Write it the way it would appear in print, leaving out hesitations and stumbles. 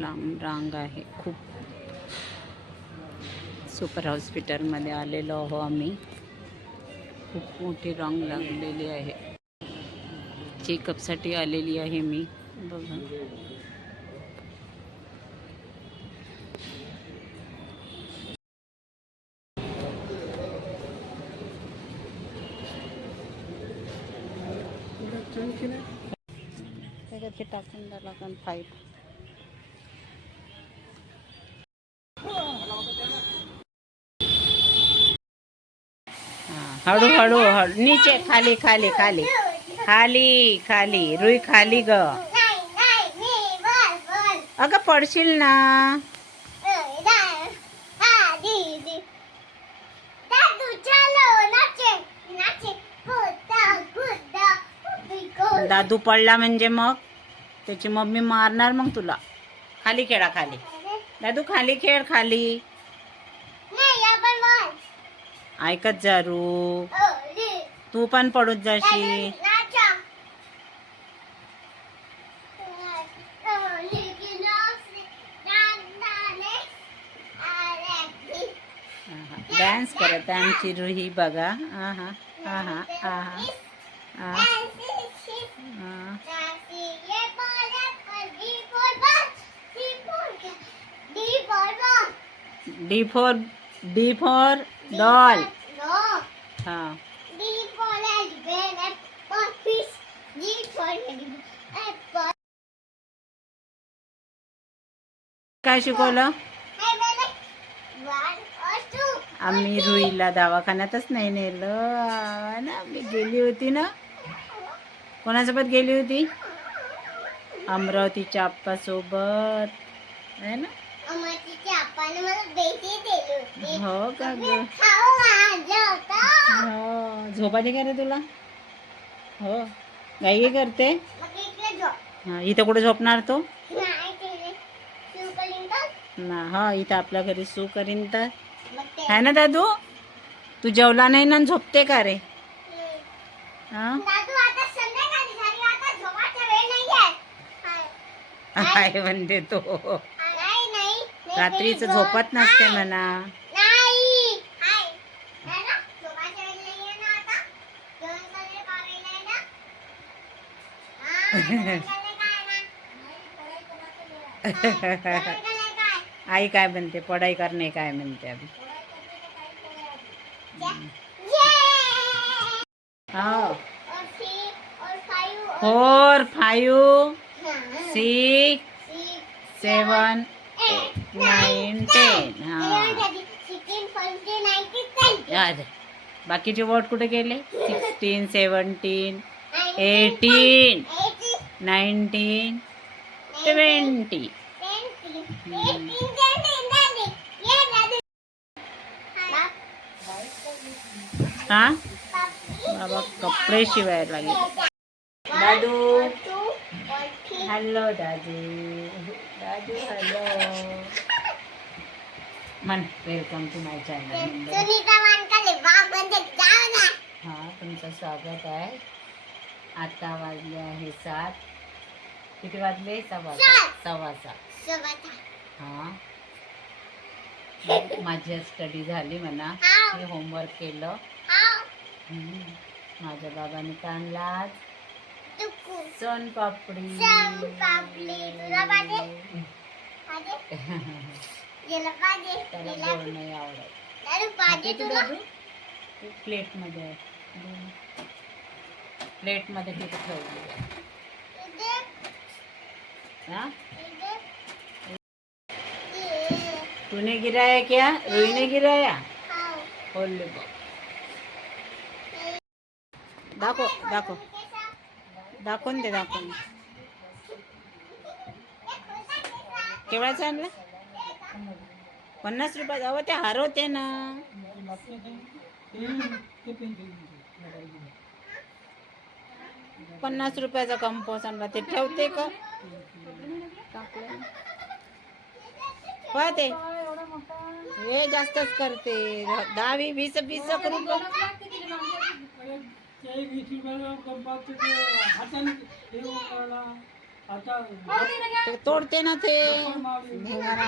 लांब रांग आहे खूप. सुपर हॉस्पिटलमध्ये आलेलो आहो आम्ही. खूप मोठी रांग लागलेली आहे. चेकअपसाठी आलेली आहे मी. बघा त्याच्यात टाकून द्यायला कारण पाईप. हळू हळू हळू नीचे खाली खाली खाली खाली खाली रुई खाली ग. अगं पडशील ना. दादू पडला म्हणजे मग त्याची मम्मी मारणार मग तुला. खाली खेळा खाली. दादू खाली खेळ खाली. ऐकत जा रू. तू पण पडूच जाशी. डान्स करत आमची रुही बघा. आहा आहा आहा आहा. D for doll. हाँ काय शिकवलं. आम्ही रुईला दवाखान्यातच नाही नेलं ना. मी गेली होती ना. कोणासोबत गेली होती. अमरावतीच्या आप्पासोबत आहे ना. हो का ग. हो झोपायची का रे तुला. हो गाई करते. हा इथं कुठे झोपणार तो ना. हा इथं आपल्या घरी सू करीन तर है ना. दादू तू जेवला नाही ना झोपते का रे. हा काय म्हणते तो. रात्रीच झोपत नसते म्हणा. आई काय म्हणते पढ़ाई करणे काय म्हणते अभी. हाँ 4 5 6 7 8 9 10. हाँ बाकीचे वर्ड कुठे गेले. 16 17 18 19 20. हाँ बाबा कपडे शिवायला लागले. दादू हॅलो दादू. दादू हॅलो मन. Welcome to my channel. हाँ तुमचं स्वागत आहे. आता वाजले आहे 7. किती वाजले. 7:15. हाँ माझी स्टडी झाली म्हणा. मी होमवर्क केलं. माझ्या बाबांनी काढला आज सोनपापडी. त्याला गोड नाही आवडत. प्लेट मध्ये आहे. प्लेट मध्ये किती ठेवली. तूने गिराया क्या. रुई ने गिराया. बोल दाखव दाखव दाखवून दे. दाखवून केवढ्याचं आणलं. 50 रुपयाचं. अहो ते हरवते ना. 50 रुपयाचा कंपोस्ट आणला. ते ठेवते का. ते हे जास्तच करते. 10 20 रुपये. आता ते तोडते ना ते मावली. धिंगाणा